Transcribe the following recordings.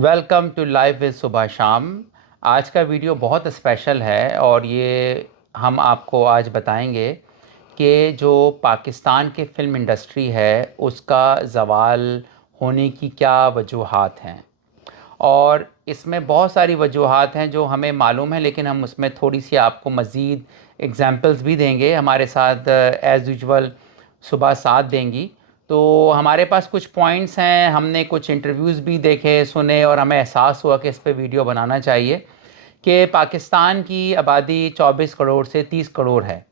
Welcome to life with सुबह शाम। आज का वीडियो बहुत स्पेशल है और ये हम आपको आज बताएंगे कि जो पाकिस्तान की फ़िल्म इंडस्ट्री है उसका ज़वाल होने की क्या वजूहात हैं। और इसमें बहुत सारी वजूहात हैं जो हमें मालूम है, लेकिन हम उसमें थोड़ी सी आपको मज़ीद एग्जांपल्स भी देंगे। हमारे साथ एज़ यूजुअल सुबह साथ देंगी। तो हमारे पास कुछ पॉइंट्स हैं, हमने कुछ इंटरव्यूज़ भी देखे सुने और हमें एहसास हुआ कि इस पे वीडियो बनाना चाहिए कि पाकिस्तान की आबादी 24 करोड़ से 30 करोड़ है।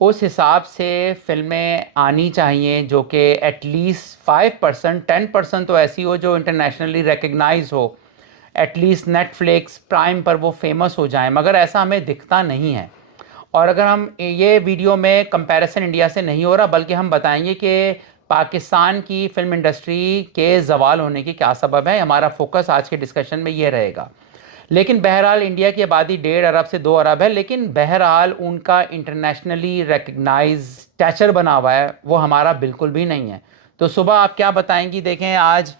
उस हिसाब से फ़िल्में आनी चाहिए जो कि एटलीस्ट 5% 10% तो ऐसी हो जो इंटरनेशनली रिकग्नाइज हो, एटलीस्ट नेटफ्लिक्स प्राइम पर वो फेमस हो जाएं, मगर ऐसा हमें दिखता नहीं है। और अगर हम ये वीडियो में कंपैरिजन इंडिया से नहीं हो रहा, बल्कि हम बताएंगे कि पाकिस्तान की फ़िल्म इंडस्ट्री के ज़वाल होने की क्या सबब है। हमारा फोकस आज के डिस्कशन में ये रहेगा। लेकिन बहरहाल इंडिया की आबादी 1.5 अरब से 2 अरब है, लेकिन बहरहाल उनका इंटरनेशनली रिकग्नाइज स्टैचर बना हुआ है, वो हमारा बिल्कुल भी नहीं है। तो सुबह आप क्या बताएंगी? देखें, आज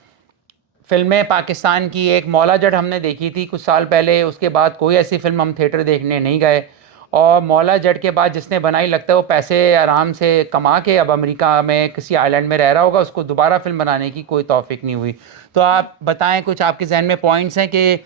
फिल्में पाकिस्तान की एक मौला जट हमने देखी थी कुछ साल पहले, उसके बाद कोई ऐसी फिल्म हम थिएटर देखने नहीं गए। और मौला जट के बाद जिसने बनाई, लगता है वो पैसे आराम से कमा के अब अमेरिका में किसी आइलैंड में रह रहा होगा, उसको दोबारा फिल्म बनाने की कोई तौफीक नहीं हुई। तो आप बताएं, कुछ आपके जहन में पॉइंट्स हैं कि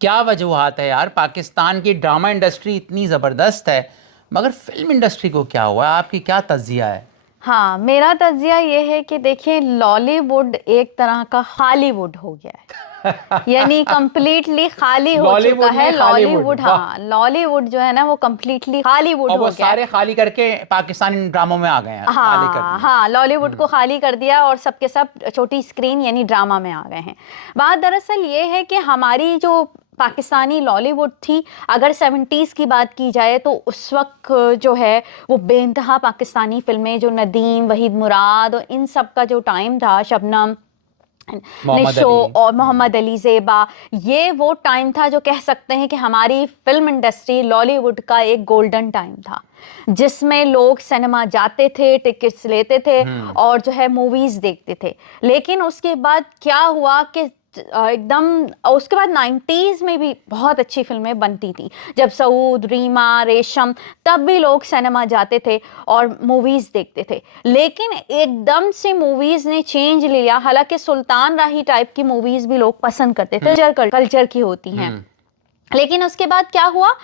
क्या वजूहात है यार? पाकिस्तान की ड्रामा इंडस्ट्री इतनी ज़बरदस्त है, मगर फिल्म इंडस्ट्री को क्या हुआ? आपकी क्या तज्जिया है? हाँ, मेरा तजिया ये है कि देखिए, लॉलीवुड एक तरह का हॉलीवुड हो गया है। यानी कंप्लीटली खाली हो चुका लॉलीवुड है नहीं हॉलीवुड, लॉलीवुड। वाह। हाँ, लॉलीवुड जो है ना वो कंप्लीटली हॉलीवुड और वो हो गया है। सारे खाली करके पाकिस्तानी ड्रामों में आ गए हैं, खाली कर हाँ दिए। हाँ, लॉलीवुड को खाली कर दिया और सबके सब छोटी स्क्रीन यानी ड्रामा में आ गए हैं। बात दरअसल ये है कि हमारी जो पाकिस्तानी लॉलीवुड थी, अगर 70s की बात की जाए तो उस वक्त जो है वो बेइंतहा पाकिस्तानी फिल्में, जो नदीम, वहीद मुराद और इन सब का जो टाइम था, शबनम, मोहम्मद निशो अली। और मोहम्मद अली ज़ेबा, ये वो टाइम था जो कह सकते हैं कि हमारी फिल्म इंडस्ट्री लॉलीवुड का एक गोल्डन टाइम था, जिसमें लोग सिनेमा जाते थे, टिकट्स लेते थे हम्म। और जो है मूवीज देखते थे। लेकिन उसके बाद क्या हुआ कि एकदम उसके बाद 90s में भी बहुत अच्छी फिल्में बनती थी, जब सऊद, रीमा, रेशम, तब भी लोग सिनेमा जाते थे और मूवीज देखते थे। लेकिन एकदम से मूवीज ने चेंज लिया। हालांकि सुल्तान राही टाइप की मूवीज भी लोग पसंद करते थे, कल्चर की होती हैं। हम्म। लेकिन उसके बाद क्या हुआ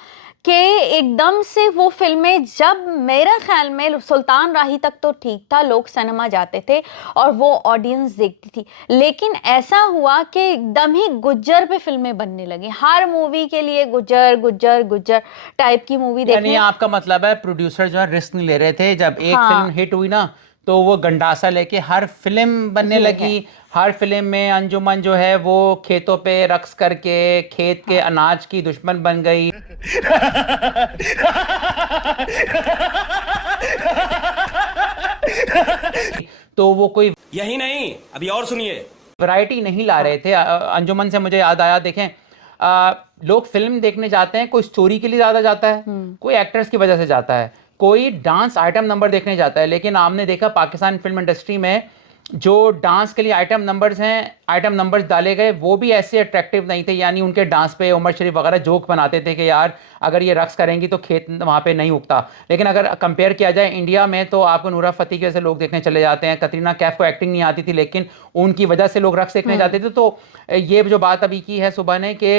कि एकदम से वो फिल्में, जब मेरे ख्याल में सुल्तान राही तक तो ठीक था, लोग सिनेमा जाते थे और वो ऑडियंस देखती थी। लेकिन ऐसा हुआ कि एकदम ही गुज्जर पे फिल्में बनने लगी, हर मूवी के लिए गुज्जर गुज्जर गुज्जर टाइप की मूवी यानी देखने। आपका मतलब है प्रोड्यूसर जो है रिस्क नहीं ले रहे थे, जब एक फिल्म हाँ, हिट हुई ना तो वो गंडासा लेके हर फिल्म बनने ये लगी। है। हर फिल्म में अंजुमन जो है वो खेतों पे रक्स करके खेत के हाँ, अनाज की दुश्मन बन गई। तो वो कोई यही नहीं, अभी और सुनिए। वैरायटी नहीं ला हाँ, रहे थे। अंजुमन से मुझे याद आया, देखें, लोग फिल्म देखने जाते हैं, कोई स्टोरी के लिए ज़्यादा जाता है, हम्म, कोई एक्टर्स की वजह से जाता है, कोई डांस आइटम नंबर देखने जाता है। लेकिन आपने देखा पाकिस्तान फिल्म इंडस्ट्री में जो डांस के लिए आइटम नंबर्स हैं, आइटम नंबर्स डाले गए, वो भी ऐसे अट्रैक्टिव नहीं थे। यानी उनके डांस पे उमर शरीफ वगैरह जोक बनाते थे कि यार अगर ये रक्स करेंगी तो खेत वहाँ पे नहीं उगता। लेकिन अगर कंपेयर किया जाए इंडिया में, तो आपको नूरा फतेही के वजह से लोग देखने चले जाते हैं। कतरीना कैफ को एक्टिंग नहीं आती थी, लेकिन उनकी वजह से लोग रक्स देखने हम्म। जाते थे। तो ये जो बात अभी की है सुबह ने, कि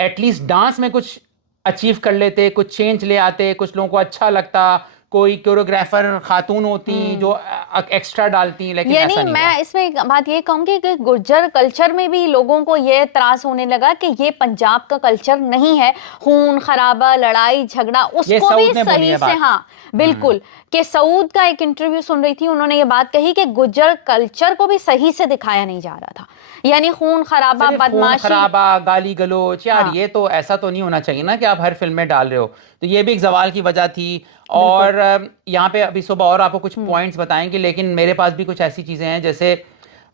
एटलीस्ट डांस में कुछ अचीव कर लेते, कुछ चेंज ले आते, कुछ लोगों को अच्छा लगता, कोई कोरियोग्राफर खातून होती जो हम्म। एक्स्ट्रा डालती, लेकिन यानी ऐसा नहीं हुआ। मैं इसमें एक बात ये कहूंगी कि गुर्जर कल्चर में भी लोगों को ये त्रास होने लगा कि ये पंजाब का कल्चर नहीं है, खून खराबा, लड़ाई झगड़ा, ये उसको भी सऊद ने बोली सही है से। बात। हाँ, हम्म। बिल्कुल। कि सऊद का एक इंटरव्यू सुन रही थी, उन्होंने ये बात कही कि गुर्जर कल्चर को भी सही से दिखाया नहीं जा रहा था, यानी खून खराबा, सिर्फ खून बदमाशी। खराबा, गाली गलोच, यार हाँ, ये तो ऐसा तो नहीं होना चाहिए ना कि आप हर फिल्म में डाल रहे हो। तो ये भी एक सवाल की वजह थी। बिल्कुल। और यहाँ पे अभी सुबह और आपको कुछ हम्म। पॉइंट्स बताएंगे, लेकिन मेरे पास भी कुछ ऐसी चीज़ें हैं, जैसे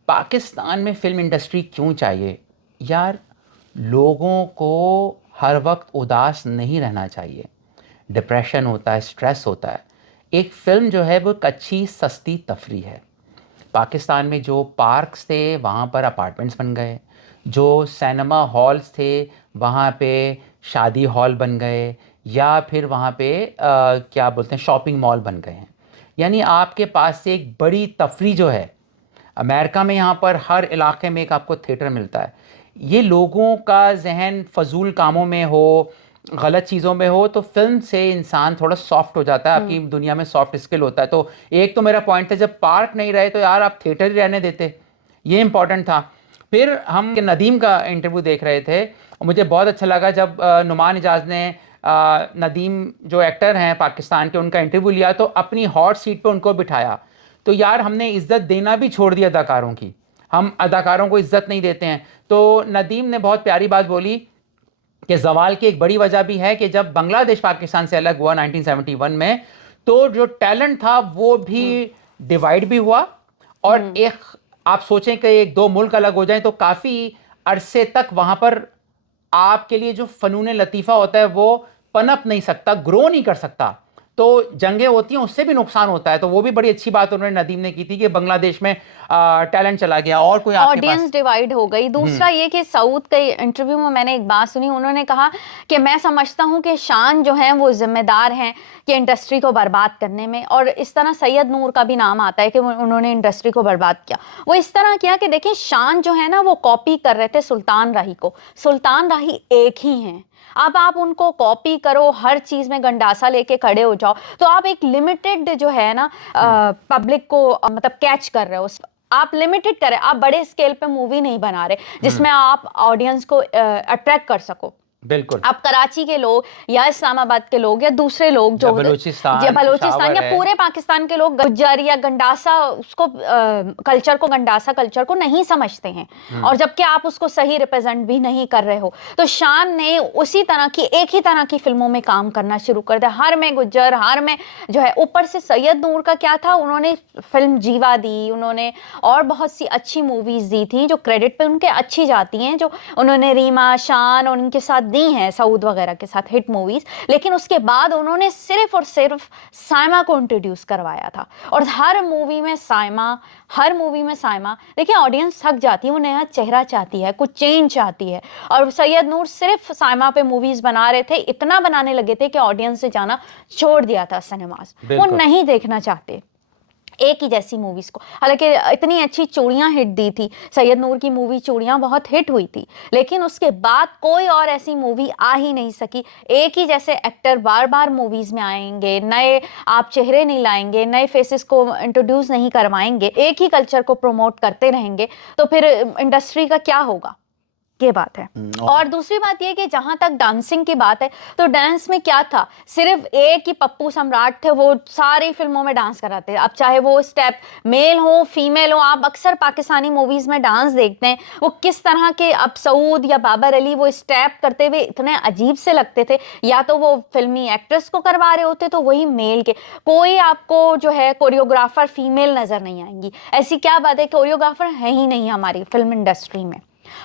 पाकिस्तान में फिल्म इंडस्ट्री क्यों चाहिए यार? लोगों को हर वक्त उदास नहीं रहना चाहिए। डिप्रेशन होता है, स्ट्रेस होता है। एक फ़िल्म जो है वो एक अच्छी सस्ती तफरी है। पाकिस्तान में जो पार्क्स थे वहाँ पर अपार्टमेंट्स बन गए, जो सिनेमा हॉल्स थे वहाँ पे शादी हॉल बन गए, या फिर वहाँ पे क्या बोलते हैं, शॉपिंग मॉल बन गए हैं। यानी आपके पास से एक बड़ी तफरी जो है, अमेरिका में यहाँ पर हर इलाके में एक आपको थिएटर मिलता है। ये लोगों का जहन फजूल कामों में हो, गलत चीज़ों में हो, तो फिल्म से इंसान थोड़ा सॉफ्ट हो जाता है, आपकी दुनिया में सॉफ्ट स्किल होता है। तो एक तो मेरा पॉइंट था, जब पार्क नहीं रहे तो यार आप थिएटर ही रहने देते, ये इंपॉर्टेंट था। फिर हम नदीम का इंटरव्यू देख रहे थे और मुझे बहुत अच्छा लगा जब नुमान इजाज़ ने नदीम जो एक्टर हैं पाकिस्तान के, उनका इंटरव्यू लिया तो अपनी हॉट सीट पे उनको बिठाया। तो यार हमने इज्जत देना भी छोड़ दिया अदाकारों की, हम अदाकारों को इज्जत नहीं देते हैं। तो नदीम ने बहुत प्यारी बात बोली कि ज़वाल की एक बड़ी वजह भी है कि जब बांग्लादेश पाकिस्तान से अलग हुआ 1971 में, तो जो टैलेंट था वो भी डिवाइड भी हुआ। और एक आप सोचें कि एक दो मुल्क अलग हो जाएं तो काफ़ी अरसे तक वहाँ पर आपके लिए जो फ़नून लतीफ़ा होता है वो पनप नहीं सकता, ग्रो नहीं कर सकता। तो जंगें होती हैं, उससे भी नुकसान होता है। तो वो भी बड़ी अच्छी बात उन्होंने नदीम ने की थी कि बांग्लादेश में टैलेंट चला गया। और कोई आपके ऑडियंस पास? डिवाइड हो गई। दूसरा ये कि सऊद के इंटरव्यू में मैंने एक बात सुनी, उन्होंने कहा कि मैं समझता हूं कि शान जो है वो जिम्मेदार हैं कि इंडस्ट्री को बर्बाद करने में, और इस तरह सैयद नूर का भी नाम आता है कि उन्होंने इंडस्ट्री को बर्बाद किया। वो इस तरह किया कि देखिए शान जो है ना वो कॉपी कर रहे थे सुल्तान राही को, सुल्तान राही एक ही हैं। अब आप उनको कॉपी करो, हर चीज में गंडासा लेके खड़े हो जाओ, तो आप एक लिमिटेड जो है ना पब्लिक को मतलब कैच कर रहे हो। आप लिमिटेड करें, आप बड़े स्केल पे मूवी नहीं बना रहे जिसमें आप ऑडियंस को अट्रैक्ट कर सको। बिल्कुल। आप कराची के लोग या इस्लामाबाद के लोग या दूसरे लोग जो बलूचिस्तान, या बलूचिस्तान या पेशावर है। पूरे पाकिस्तान के लोग गुज्जर या गंडासा उसको कल्चर को, गंडासा कल्चर को नहीं समझते हैं, और जबकि आप उसको सही रिप्रेजेंट भी नहीं कर रहे हो। तो शान ने उसी तरह की, एक ही तरह की फिल्मों में काम करना शुरू कर दिया, हर में गुज्जर, हर में जो है। ऊपर से सैयद नूर का क्या था, उन्होंने फिल्म जीवा दी, उन्होंने और बहुत सी अच्छी मूवीज दी थी जो क्रेडिट पे उनके अच्छी जाती हैं, जो उन्होंने रीमा, शान और उनके साथ दी हैं, सऊद वगैरह के साथ हिट मूवीज। लेकिन उसके बाद उन्होंने सिर्फ और सिर्फ साइमा को इंट्रोड्यूस करवाया था, और हर मूवी में साइमा, हर मूवी में साइमा। देखिए ऑडियंस थक जाती है, वो नया चेहरा चाहती है, कुछ चेंज चाहती है। और सैयद नूर सिर्फ साइमा पे मूवीज बना रहे थे, इतना बनाने लगे थे कि ऑडियंस से जाना छोड़ दिया था सिनेमास, वो नहीं देखना चाहते एक ही जैसी मूवीज को। हालांकि इतनी अच्छी चूड़ियां हिट दी थी, सैयद नूर की मूवी चूड़ियां बहुत हिट हुई थी, लेकिन उसके बाद कोई और ऐसी मूवी आ ही नहीं सकी। एक ही जैसे एक्टर बार बार मूवीज में आएंगे, नए आप चेहरे नहीं लाएंगे, नए फेसेस को इंट्रोड्यूस नहीं करवाएंगे, एक ही कल्चर को प्रमोट करते रहेंगे, तो फिर इंडस्ट्री का क्या होगा, ये बात है। और दूसरी बात ये कि जहां तक डांसिंग की बात है, तो डांस में क्या था, सिर्फ एक ही पप्पू सम्राट थे, वो सारी फिल्मों में डांस कराते थे। अब चाहे वो स्टेप मेल हो फीमेल हो, आप अक्सर पाकिस्तानी मूवीज में डांस देखते हैं, वो किस तरह के, अब सऊद या बाबर अली वो स्टेप करते हुए इतने अजीब से लगते थे। या तो वो फिल्मी एक्ट्रेस को करवा रहे होते, तो वही मेल के, कोई आपको जो है कोरियोग्राफर फीमेल नजर नहीं आएंगी। ऐसी क्या बात है, कोरियोग्राफर है ही नहीं हमारी फिल्म इंडस्ट्री में,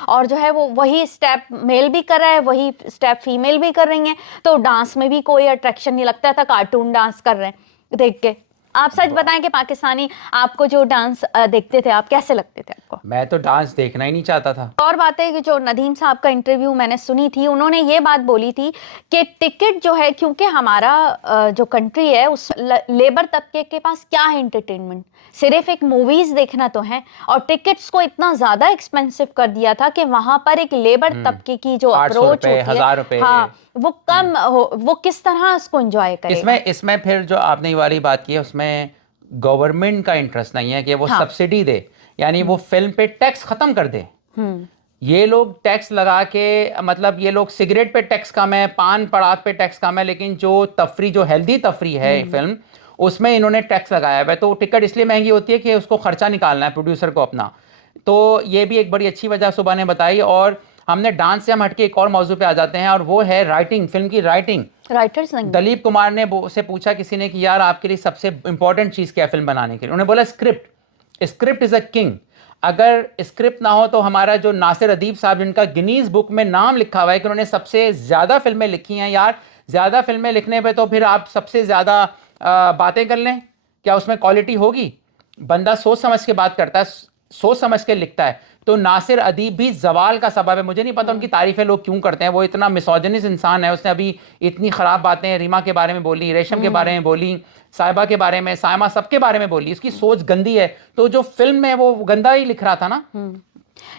और जो है वो वही स्टेप मेल भी कर रहा है, वही स्टेप फीमेल भी कर रही हैं, तो डांस में भी कोई अट्रैक्शन नहीं लगता था, कार्टून डांस कर रहे हैं देख के। आप सच बताएं कि पाकिस्तानी आपको जो डांस देखते थे, आप कैसे लगते थे आपको? मैं तो डांस देखना ही नहीं चाहता था। और बात है कि जो नदीम साहब का इंटरव्यू मैंने सुनी थी, उन्होंने ये बात बोली थी कि टिकट जो है, क्योंकि हमारा जो कंट्री है उस लेबर तबके के पास क्या है एंटरटेनमेंट, सिर्फ एक मूवीज देखना तो है, और टिकट्स को इतना ज्यादा एक्सपेंसिव कर दिया था कि वहां पर एक लेबर तबके की जो 800 अप्रोच रुपए, होती 1000 है, रुपए। हाँ, वो कम हो, वो किस तरह उसको एंजॉय करेगा। इसमें फिर जो आपने ये वाली बात की है, उसमें गवर्नमेंट का इंटरेस्ट नहीं है कि वो सब्सिडी दे, यानी वो फिल्म पे टैक्स खत्म कर दे। ये लोग टैक्स लगा के, मतलब ये लोग सिगरेट पे टैक्स कम है, पान पराग पे टैक्स कम है, लेकिन जो तफरी, जो हेल्दी तफरी है फिल्म, उसमें इन्होंने टैक्स लगाया है। तो टिकट इसलिए महंगी होती है कि उसको खर्चा निकालना है प्रोड्यूसर को अपना। तो ये भी एक बड़ी अच्छी वजह सुबह ने बताई। और हमने डांस से हम हटके एक और मौजू पे आ जाते हैं, और वो है राइटिंग, फिल्म की राइटिंग। राइटर्स नहीं। दलीप कुमार ने से पूछा किसी ने कि यार आपके लिए सबसे इंपॉर्टेंट चीज़ क्या है फिल्म बनाने के लिए? उन्होंने बोला script. Script is a king. अगर स्क्रिप्ट ना हो तो हमारा जो नासिर अदीब साहब, जिनका गिनीज बुक में नाम लिखा हुआ है कि उन्होंने सबसे ज़्यादा फिल्में लिखी हैं, यार ज़्यादा फिल्में लिखने पे तो फिर आप सबसे ज़्यादा बातें कर लें, क्या उसमें क्वालिटी होगी? बंदा सोच समझ के बात करता है। सोच समझ के लिखता है। तो नासिर अदीब भी जवाल का सबब है। मुझे नहीं पता उनकी तारीफें लोग क्यों करते हैं, वो इतना मिसोजिनिस्ट इंसान है। उसने अभी इतनी खराब बातें रीमा के बारे में बोली, रेशम के बारे में बोली, साहिबा के बारे में, सायमा, सबके बारे में बोली। उसकी सोच गंदी है। तो जो फिल्म में वो गंदा ही लिख रहा था ना,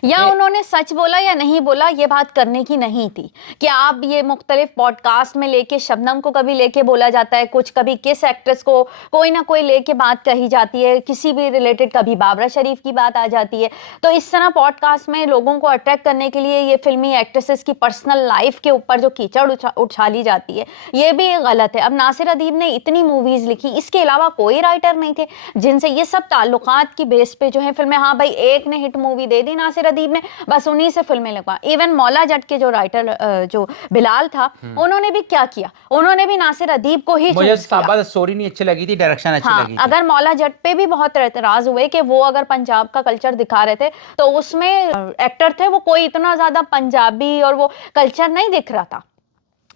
या उन्होंने सच बोला या नहीं बोला, ये बात करने की नहीं थी कि आप ये मुख्तलिफ पॉडकास्ट में लेके शबनम को कभी लेके बोला जाता है कुछ, कभी किस एक्ट्रेस को कोई ना कोई लेके बात कही जाती है किसी भी रिलेटेड, कभी बाबरा शरीफ की बात आ जाती है। तो इस तरह पॉडकास्ट में लोगों को अट्रैक्ट करने के लिए ये फिल्मी एक्ट्रेसेस की पर्सनल लाइफ के ऊपर जो कीचड़ उछाली जाती है, ये भी गलत है। अब नासिर अदीब ने इतनी मूवीज लिखी, इसके अलावा कोई राइटर नहीं थे जिनसे ये सब ताल्लुकात की बेस पे जो है फिल्में, हाँ भाई एक ने हिट मूवी दे दी नासिर अदीब ने, बस उन्हीं से फिल्में लगवा। इवन मौला जट के जो राइटर जो बिलाल था, उन्होंने भी क्या किया, उन्होंने भी नासिर अदीब को ही मुझे साहबा स्टोरी नहीं अच्छी लगी थी, डायरेक्शन अच्छी लगी थी। अगर मौला जट पे भी बहुत एतराज हुए कि वो अगर पंजाब का कल्चर दिखा रहे थे तो उसमें एक्टर थे वो कोई इतना ज्यादा पंजाबी और वो कल्चर नहीं दिख रहा था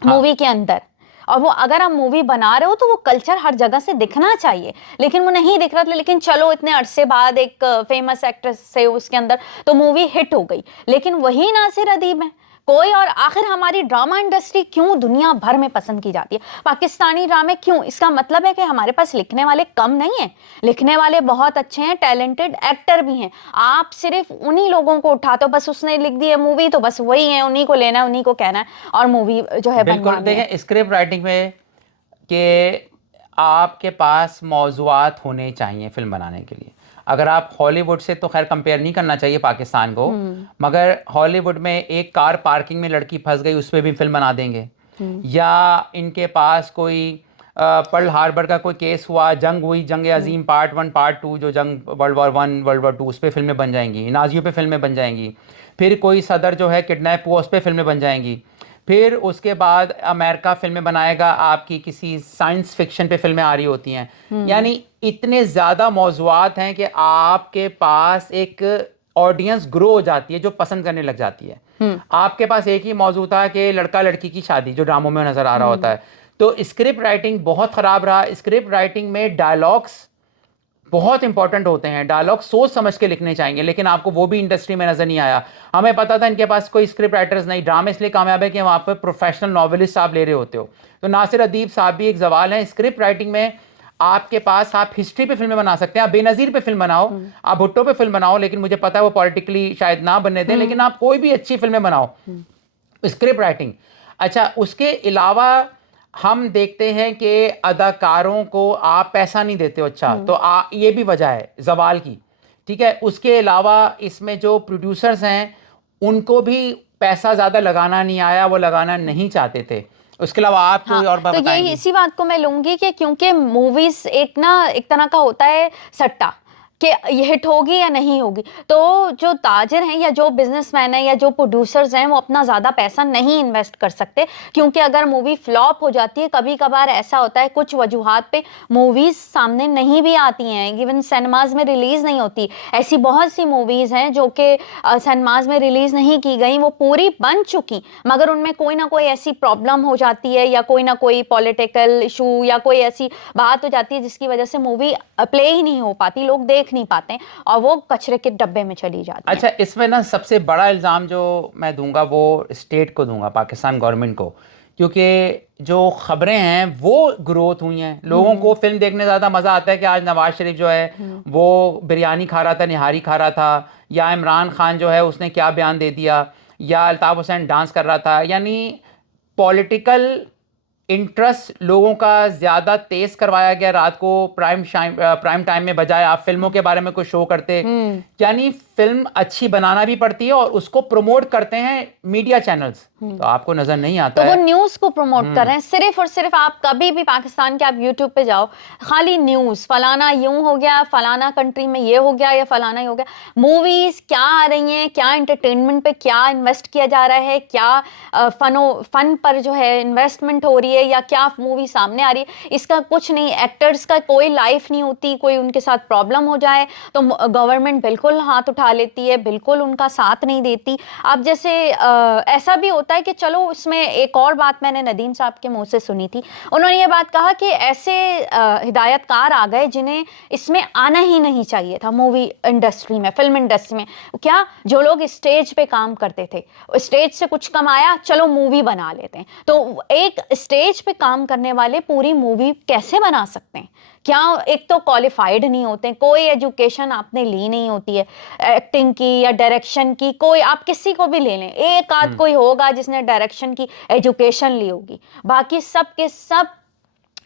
मूवी के अंदर। और वो अगर आप मूवी बना रहे हो तो वो कल्चर हर जगह से दिखना चाहिए, लेकिन वो नहीं दिख रहा था। लेकिन चलो इतने अरसे बाद एक फेमस एक्ट्रेस से उसके अंदर तो मूवी हिट हो गई, लेकिन वही नासिर अदीब है कोई और। आखिर हमारी ड्रामा इंडस्ट्री क्यों दुनिया भर में पसंद की जाती है, पाकिस्तानी ड्रामे क्यों? इसका मतलब है कि हमारे पास लिखने वाले कम नहीं हैं, लिखने वाले बहुत अच्छे हैं, टैलेंटेड एक्टर भी हैं। आप सिर्फ उन्हीं लोगों को उठाते हो, बस उसने लिख दी है मूवी तो बस वही है, उन्हीं को लेना है, उन्हीं को कहना है और मूवी जो है बिल्कुल। देखें स्क्रिप्ट राइटिंग में कि आपके पास मौज़ूआत होने चाहिए फिल्म बनाने के लिए। अगर आप हॉलीवुड से, तो खैर कंपेयर नहीं करना चाहिए पाकिस्तान को, मगर हॉलीवुड में एक कार पार्किंग में लड़की फंस गई उस पर भी फिल्म बना देंगे, या इनके पास कोई पर्ल हार्बर का कोई केस हुआ, जंग हुई, जंग अजीम पार्ट 1 पार्ट 2, जो जंग वर्ल्ड वॉर 1 वर्ल्ड वॉर 2, उस पर फिल्में बन जाएंगी, नाजियों पे फिल्में बन जाएंगी। फिर कोई सदर जो है किडनैप हुआ उस पर फिल्में बन जाएंगी। फिर उसके बाद अमेरिका फिल्में बनाएगा, आपकी किसी साइंस फिक्शन पे फिल्में आ रही होती हैं। यानी इतने ज़्यादा मौज़ूआत हैं कि आपके पास एक ऑडियंस ग्रो हो जाती है जो पसंद करने लग जाती है। आपके पास एक ही मौजू था कि लड़का लड़की की शादी, जो ड्रामों में नज़र आ रहा होता है। तो स्क्रिप्ट राइटिंग बहुत ख़राब रहा। स्क्रिप्ट राइटिंग में डायलॉग्स बहुत इंपॉर्टेंट होते हैं, डायलॉग सोच समझ के लिखने चाहिए, लेकिन आपको वो भी इंडस्ट्री में नज़र नहीं आया। हमें पता था इनके पास कोई स्क्रिप्ट राइटर्स नहीं। ड्रामे इसलिए कामयाब है कि वहाँ पर प्रोफेशनल नॉवेलिस्ट आप ले रहे होते हो। तो नासिर अदीब साहब भी एक जवाल हैं। स्क्रिप्ट राइटिंग में आपके पास, आप हिस्ट्री पे फिल्में बना सकते हैं, आप बेनज़ीर पे फिल्म बनाओ, आप भुट्टो पे फिल्म बनाओ, लेकिन मुझे पता है वो पॉलिटिकली शायद ना बनने दें, लेकिन आप कोई भी अच्छी फिल्में बनाओ। स्क्रिप्ट राइटिंग अच्छा। उसके अलावा हम देखते हैं कि अदाकारों को आप पैसा नहीं देते हो, अच्छा, तो ये भी वजह है जवाल की, ठीक है। उसके अलावा इसमें जो प्रोड्यूसर्स हैं उनको भी पैसा ज़्यादा लगाना नहीं आया, वो लगाना नहीं चाहते थे। उसके अलावा आप कोई और बात तो ये इसी बात को मैं लूंगी कि क्योंकि मूवीज एक तरह का होता है सट्टा कि ये हिट होगी या नहीं होगी, तो जो ताजिर हैं या जो बिजनेसमैन हैं या जो प्रोड्यूसर्स हैं वो अपना ज़्यादा पैसा नहीं इन्वेस्ट कर सकते, क्योंकि अगर मूवी फ्लॉप हो जाती है, कभी कभार ऐसा होता है कुछ वजूहात पे मूवीज़ सामने नहीं भी आती हैं, इवन सिनेमाज में रिलीज़ नहीं होती। ऐसी बहुत सी मूवीज़ हैं जो कि सिनेमाज में रिलीज़ नहीं की गई, वो पूरी बन चुकी, मगर उनमें कोई ना कोई ऐसी प्रॉब्लम हो जाती है या कोई ना कोई पॉलिटिकल इशू या कोई ऐसी बात हो जाती है जिसकी वजह से मूवी प्ले ही नहीं हो पाती, लोग देख नहीं पाते हैं और वो कचरे के डब्बे में चली जाती है। अच्छा, इसमें ना सबसे बड़ा इल्ज़ाम जो मैं दूंगा वो स्टेट को दूंगा, पाकिस्तान गवर्नमेंट को, क्योंकि जो खबरें हैं वो ग्रोथ हुई हैं। लोगों को फिल्म देखने ज़्यादा मज़ा आता है कि आज नवाज शरीफ जो है वो बिरयानी खा रहा था, निहारी खा रहा था, या इमरान खान जो है उसने क्या बयान दे दिया, या अल्ताफ़ हुसैन डांस कर रहा था। यानी पॉलिटिकल इंटरेस्ट लोगों का ज़्यादा तेज़ करवाया गया रात को प्राइम टाइम में, बजाय आप फिल्मों के बारे में कुछ शो करते। यानी फिल्म अच्छी बनाना भी पड़ती है और उसको प्रमोट करते हैं मीडिया चैनल्स, तो आपको नजर नहीं आता तो है। वो न्यूज को प्रमोट कर रहे हैं सिर्फ और सिर्फ। आप कभी भी पाकिस्तान के आप यूट्यूब पे जाओ, खाली न्यूज, फलाना यूं हो गया, फलाना कंट्री में ये हो गया या फलाना ही हो गया। मूवीज क्या आ रही हैं, क्या एंटरटेनमेंट पे क्या इन्वेस्ट किया जा रहा है, क्या फन पर जो है इन्वेस्टमेंट हो रही है, या क्या मूवी सामने आ रही है, इसका कुछ नहीं। एक्टर्स का कोई लाइफ नहीं होती, कोई उनके साथ प्रॉब्लम हो जाए तो गवर्नमेंट बिल्कुल हाथ उठा उठा लेती है, बिल्कुल उनका साथ नहीं देती। अब जैसे ऐसा भी होता है कि चलो, इसमें एक और बात मैंने नदीम साहब के मुंह से सुनी थी। उन्होंने ये बात कहा कि ऐसे हिदायतकार आ गए जिन्हें इसमें आना ही नहीं चाहिए था, मूवी इंडस्ट्री में, फिल्म इंडस्ट्री में। क्या, जो लोग स्टेज पे काम करते थे, स्टेज से कुछ कमाया, चलो मूवी बना लेते हैं। तो एक स्टेज पे काम करने वाले पूरी मूवी कैसे बना सकते हैं? क्या एक तो क्वालिफाइड नहीं होते, कोई एजुकेशन आपने ली नहीं होती है एक्टिंग की या डायरेक्शन की। कोई, आप किसी को भी ले लें, एक आध कोई होगा जिसने डायरेक्शन की एजुकेशन ली होगी, बाकी सब के सब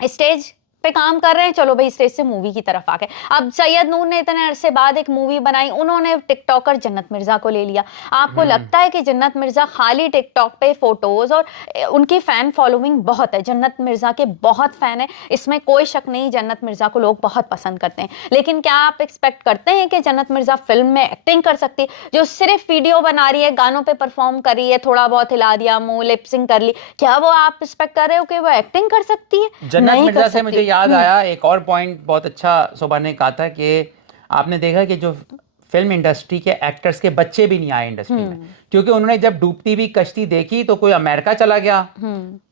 स्टेज पे काम कर रहे हैं, चलो भाई स्टेज से मूवी की तरफ आ गए। अब सैयद नूर ने इतने अरसे बाद एक मूवी बनाई, उन्होंने टिकटॉकर जन्नत मिर्जा को ले लिया। आपको लगता है कि जन्नत मिर्जा खाली टिकटॉक पे फोटोज, और उनकी फैन फॉलोइंग बहुत है, जन्नत मिर्जा के बहुत फैन है, इसमें कोई शक नहीं, जन्नत मिर्जा को लोग बहुत पसंद करते हैं। लेकिन क्या आप एक्सपेक्ट करते हैं कि जन्नत मिर्जा फिल्म में एक्टिंग कर सकती है? जो सिर्फ वीडियो बना रही है, गानों पे परफॉर्म कर रही है, थोड़ा बहुत हिला दिया, मुंह लिपसिंग कर ली, क्या वो आप एक्सपेक्ट कर रहे हो कि वो एक्टिंग कर सकती है? जन्नत मिर्जा से मुझे याद आया एक और पॉइंट, बहुत अच्छा शोभा ने कहा था कि आपने देखा कि जो फिल्म इंडस्ट्री के एक्टर्स के बच्चे भी नहीं आए इंडस्ट्री में, क्योंकि उन्होंने जब डूबती हुई कश्ती देखी तो कोई अमेरिका चला गया,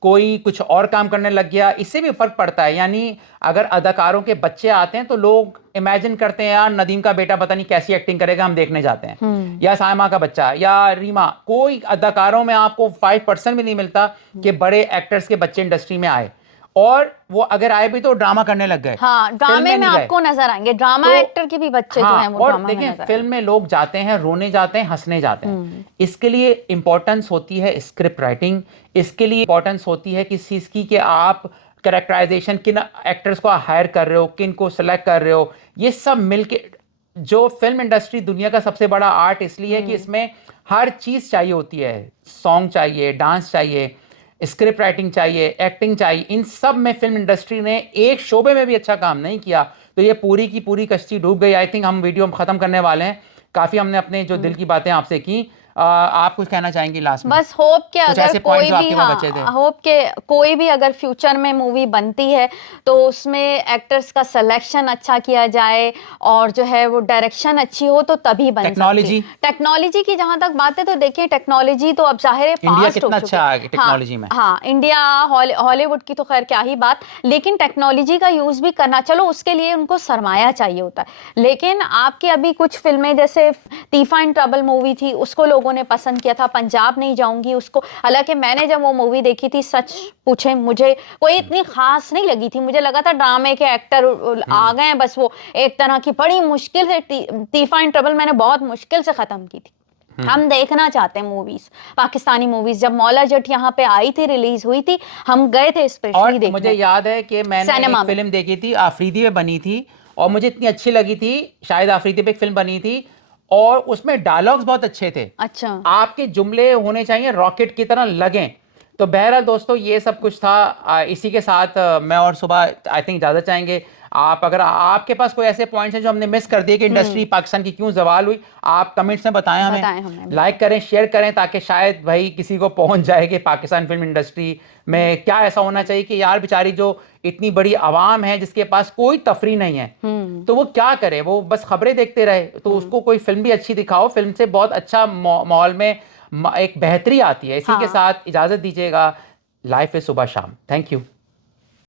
कोई कुछ और काम करने लग गया। इससे भी फर्क पड़ता है। यानी अगर अदाकारों के बच्चे आते हैं तो लोग इमेजिन करते हैं, यार नदीम का बेटा पता नहीं कैसी एक्टिंग करेगा, हम देखने जाते हैं। या सायमा का बच्चा या रीमा, कोई अदाकारों में आपको 5% भी नहीं मिलता कि बड़े एक्टर्स के बच्चे इंडस्ट्री में आए, और वो अगर आए भी तो ड्रामा करने लग गए। हाँ, ड्रामे में आपको नजर आएंगे, ड्रामा तो, एक्टर के भी बच्चे जो हैं वो और ड्रामा में देखें, नजर फिल्म में लोग जाते हैं, रोने जाते हैं, हंसने जाते हैं। इसके लिए इंपॉर्टेंस होती है स्क्रिप्ट राइटिंग, इसके लिए इंपॉर्टेंस होती है किसी चीज की कि आप कैरेक्टराइजेशन, किन एक्टर्स को हायर कर रहे हो, किन को सिलेक्ट कर रहे हो, ये सब मिलके। जो फिल्म इंडस्ट्री दुनिया का सबसे बड़ा आर्ट इसलिए है कि इसमें हर चीज चाहिए होती है। सॉन्ग चाहिए, डांस चाहिए, स्क्रिप्ट राइटिंग चाहिए, एक्टिंग चाहिए। इन सब में फिल्म इंडस्ट्री ने एक शोबे में भी अच्छा काम नहीं किया तो ये पूरी की पूरी कश्ती डूब गई। आई थिंक हम वीडियो खत्म करने वाले हैं। काफी हमने अपने जो दिल की बातें आपसे की। आप कुछ कहना चाहेंगी लास्ट में? बस होप के अगर कोई भी, हाँ, होप के कोई भी अगर फ्यूचर में मूवी बनती है तो उसमें एक्टर्स का सिलेक्शन अच्छा किया जाए और जो है वो डायरेक्शन अच्छी हो तो तभी बन सकती है। टेक्नोलॉजी की जहां तक बात है तो देखिए, टेक्नोलॉजी तो अब जाहिर है फास्ट हो चुकी है टेक्नोलॉजी में। हाँ, इंडिया, हॉलीवुड की तो खैर क्या ही बात, लेकिन टेक्नोलॉजी का यूज भी करना, चलो उसके लिए उनको सरमाया चाहिए होता है। लेकिन आपके अभी कुछ फिल्में, जैसे तीफा इन ट्रबल मूवी थी, उसको लोगों ने पसंद किया था, पंजाब नहीं जाऊंगी उसको, हालांकि मैंने जब वो मूवी देखी थी, सच पूछे मुझे कोई इतनी खास नहीं लगी थी। मुझे लगा था ड्रामे के एक्टर आ गए हैं, बस वो एक तरह की बड़ी मुश्किल से तीफा इन ट्रबल मैंने बहुत मुश्किल से खत्म की थी। हम देखना चाहते हैं मूवीज, पाकिस्तानी मूवीज। जब मौला जट यहाँ पे आई थी, रिलीज हुई थी, हम गए थे स्पेशली देखने। मुझे याद है कि मैंने एक फिल्म देखी थी, आफरीदी पे बनी थी, और मुझे इतनी अच्छी लगी थी। शायद आफरीदी पे एक फिल्म बनी थी और उसमें डायलॉग्स बहुत अच्छे थे। अच्छा, आपके जुमले होने चाहिए रॉकेट की तरह लगें। तो बहरहाल दोस्तों, ये सब कुछ था। इसी के साथ मैं और सुबह आई थिंक इजाजत चाहेंगे। आप, अगर आपके पास कोई ऐसे पॉइंट्स हैं जो हमने मिस कर दिए कि इंडस्ट्री पाकिस्तान की क्यों जवाल हुई, आप कमेंट्स में बताएं हमें, लाइक करें, शेयर करें, ताकि शायद भाई किसी को पहुंच जाए कि पाकिस्तान फिल्म इंडस्ट्री में क्या ऐसा होना चाहिए कि यार बेचारी जो इतनी बड़ी आवाम है जिसके पास कोई तफरी नहीं है, तो वो क्या करे? वो बस खबरें देखते रहे? तो उसको कोई फिल्म भी अच्छी दिखाओ। फिल्म से बहुत अच्छा माहौल में एक बेहतरी आती है। इसी के साथ इजाजत दीजिएगा। लाइफ है सुबह शाम। Thank you.